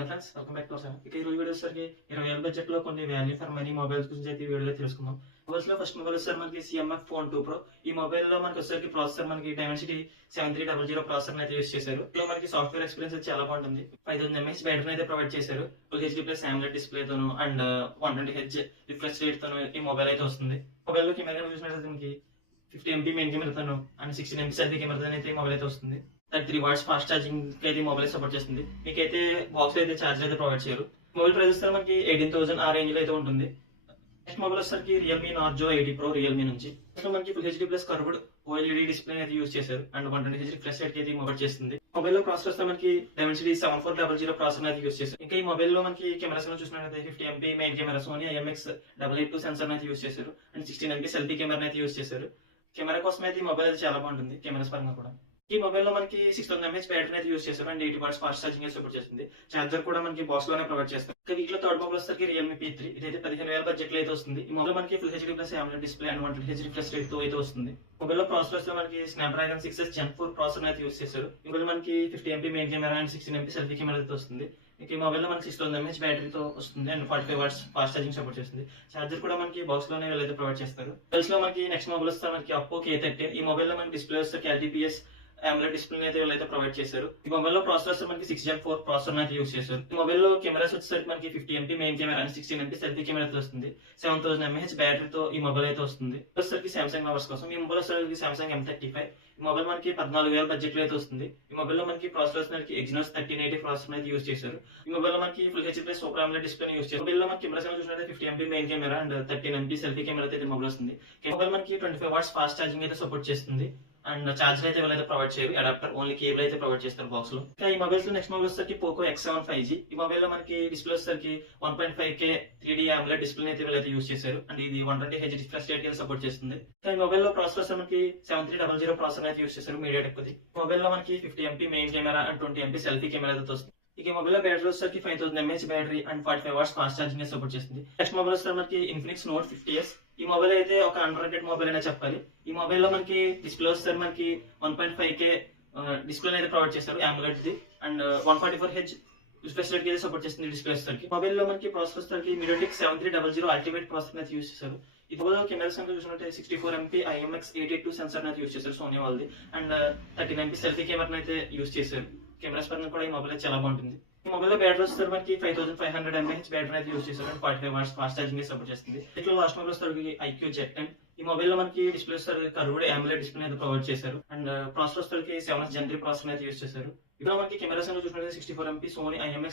Hello friends, welcome back to our channel. ఇక ఈ రోజు వీడియో వచ్చేసరికి 20,000 బడ్జెట్ లో కొన్ని వాల్యూ ఫర్ మనీ మొబైల్స్ గురించి అయితే ఈ వీడియోలో తెలుసుకుందాం. మొబైల్స్ లో ఫస్ట్ మొబైల్ వచ్చేసరికి మనకి CMF Phone 2 Pro. ఈ మొబైల్ లో మనకి వచ్చేసరికి ప్రాసెసర్ మనకి Dimensity 7300 ప్రాసెసర్ అయితే యూస్ చేశారు. ఇందులో మనకి సాఫ్ట్వేర్ ఎక్స్పీరియన్స్ అయితే చాలా బాగుంటుంది. 5000 mAh బ్యాటరీ అయితే ప్రొవైడ్ చేశారు. Full HD plus AMOLED display తోను అండ్ 120Hz రిఫ్రెష్ రేట్ తోను ఈ మొబైల్ అయితే వస్తుంది. మొబైల్ లో కెమెరా చూసినట్లయితే మనకి 50 MP మెయిన్ కెమెరా తోను అండ్ 16 MP సెల్ఫీ కెమెరా తోను అయితే ఈ మొబైల్ అయితే వస్తుంది. 3 వాట్స్ ఫాస్ట్ ఛార్జింగ్ అయితే మొబైల్ సపోర్ట్ చేస్తుంది. మీకైతే బాక్స్ అయితే ఛార్జర్ అయితే ప్రొవైడ్ చేయరు. మొబైల్ ప్రైస్ వస్తే మనకి 18,000 ఆ రేంజ్ లో అయితే ఉంటుంది. నెక్స్ట్ మొబైల్ వచ్చేసరికి Realme Narzo 80 Pro రియల్మీ నుంచి. ఇందులో మనకి Full HD plus curved OLED display అయితే యూస్ చేశారు అండ్ 120Hz రిఫ్రెష్ రేట్ అయితే మొబైల్ చేస్తుంది. మొబైల్ లో ప్రాసెసర్ వస్తే మనకి Dimensity 7400 ప్రాసెసర్ అయితే యూస్ చేశారు. ఇంకా ఈ మొబైల్ లో మనకి కెమెరాస్ చూసినట్లయితే 50 MP main camera Sony IMX882 sensor అయితే యూస్ చేశారు అండ్ 16 MP సెల్ఫీ కెమెరా అయితే యూస్ చేశారు. కెమెరా కోసం అయితే ఈ మొబైల్ అయితే చాలా బాగుంటుంది కెమెరాస్ పరంగా కూడా. ఈ మొబైల్ లో మనకి 6000 mAh బ్యాటరీ అయితే యూస్ చేస్తారు and 80 watts fast charging support చేస్తుంది. చార్జర్ కూడా మనకి బాక్స్ లోనే ప్రొవైడ్ చేస్తారు. ఇంకా వీటిలో థర్డ్ మొబైల్ వచ్చేసరికి Realme P3. ఇదైతే 15,000 బడ్జెట్ లో అయితే వస్తుంది. ఈ మొబైల్ మనకి Full HD plus AMOLED display and 120Hz refresh rate తో అయితే వస్తుంది. మొబైల్ లో ప్రాసెసర్ వస్తే మనకి Snapdragon 6S Gen 4 ప్రాసెసర్ అయితే యూస్ చేస్తారు. ఈ మొబైల్ మనకి 50 MP main camera and 16 MP selfie camera అయితే వస్తుంది. ఈ మొబైల్ లో మనకి 6000 mAh బ్యాటరీతో వస్తుంది and 45 watts fast charging support చేస్తుంది. చార్జర్ కూడా మనకి బాక్స్ లోనే వీళ్ళైతే ప్రొవైడ్ చేస్తారు. మొబైల్స్ లో మనకి నెక్స్ట్ మొబైల్ వస్తే మనకి Oppo K13. ఈ మొబైల్ లో మనకి డిస్ప్లే వస్తే LTPS AMOLED డిస్ప్లే అయితే వీళ్ళైతే ప్రొవైడ్ చేశారు. ఈ మొబైల్ లో ప్రాసెసర్ మనకి 6 Gen 4 ప్రాసెసర్ అయితే యూస్ చేశారు. ఈ మొబైల్ లో కెమెరాస్ వచ్చేసరికి మనకి 50 MP main camera and 16 MP selfie camera అయితే వస్తుంది. 7000 mAh బ్యాటరీతో ఈ మొబైల్ అయితే వస్తుంది. వచ్చేసరికి Samsung లవర్స్ కోసం ఈ మొబైల్ వచ్చేసరికి Samsung M35. ఈ మొబైల్ మనకి 14,000 బడ్జెట్ లో అయితే వస్తుంది. ఈ మొబైల్ లో మనకి ప్రాసెసర్ వచ్చేసరికి Exynos 1380 ప్రాసెసర్ అయితే యూస్ చేశారు. ఈ మొబైల్ లో మనకి Full HD plus Super AMOLED display use చేశారు. మొబైల్ లో మనకి కెమెరాస్ చూసినట్లయితే 50 MP main camera and 13 MP selfie camera అయితే మొబైల్ వస్తుంది. మొబైల్ మనకి 25 వాట్స్ ఫాస్ట్ ఛార్జింగ్ అయితే సపోర్ట్ చేస్తుంది అండ్ చార్జర్ అయితే వీళ్ళైతే ప్రొవైడ్ చేయరు. అడాప్టర్ ఓన్లీ కేబుల్ అయితే ప్రొవైడ్ చేస్తారు బాక్స్ లో. ఇంకా ఈ మొబైల్స్ లో నెక్స్ట్ మొబైల్ వచ్చేసరికి Poco X7 5G. ఈ మొబైల్ లో మనకి డిస్ప్లే వచ్చేసరికి 1.5K 3D AMOLED డిస్ప్లే అయితే వీళ్ళైతే యూస్ చేశారు అండ్ ఇది 120Hz రిఫ్రెష్ రేట్ కి సపోర్ట్ చేస్తుంది. ఇంకా ఈ మొబైల్ లో ప్రాసెసర్ మనకి 7300 ప్రాసెసర్ అయితే యూస్ చేశారు MediaTek ది. మొబైల్ లో మనకి 50 MP main camera and 20 MP selfie camera అయితే వస్తుంది. ఇక ఈ మొబైల్ లో బ్యాటరీ వచ్చేసరికి 5000 mAh battery and 45 watts fast charging support చేస్తుంది. నెక్స్ట్ మొబైల్ వస్తే మనకి Infinix Note 50s. ఈ మొబైల్ అయితే ఒక అండర్ రేటెడ్ మొబైల్ అనే చెప్పాలి. ఈ మొబైల్ లో మనకి డిస్ప్లే వస్తే మనకి 1.5K డిస్ప్లే అయితే ప్రొవైడ్ చేస్తారు AMOLED the and 144Hz refresh rate అయితే సపోర్ట్ చేస్తుంది డిస్ప్లే వచ్చేసరికి. మొబైల్ లో మనకి ప్రాసెసర్ వచ్చేసరికి MediaTek 7300 అల్టిమేట్ ప్రాసెసర్ అయితే యూస్ చేశారు. ఈ మొబైల్ కెమెరా సెన్సార్ చూసినట్టే 64 MP IMX882 సెన్సార్ అయితే యూస్ చేశారు సోనీ వాళ్ళది అండ్ 13 MP సెల్ఫీ కెమెరా అయితే యూస్ చేశారు. కెమెరాస్ పరంగా కూడా ఈ మొబైల్ చాలా బాగుంటుంది. ఈ మొబైల్ లో బ్యాటరీ వస్తే మనకి 5500 mAh బ్యాటరీ అయితే యూస్ చేశారు and 45 watts fast charging support చేస్తుంది. ఇట్లా లాస్ట్ మొబైల్ వస్తే IQ Z10. ఈ మొబైల్ లో మనకి డిస్ప్లే వస్తే కర్వ్డ్ AMOLED డిస్ప్లే అయితే ప్రొవైడ్ చేశారు అండ్ ప్రాసెసర్ వస్తే 7 Gen 3 ప్రాసెసర్ అయితే యూస్ చేశారు. ఇక్కడ మనకి కెమెరా సెన్సార్ చూసినట్లయితే 64 MP సోనీ IMX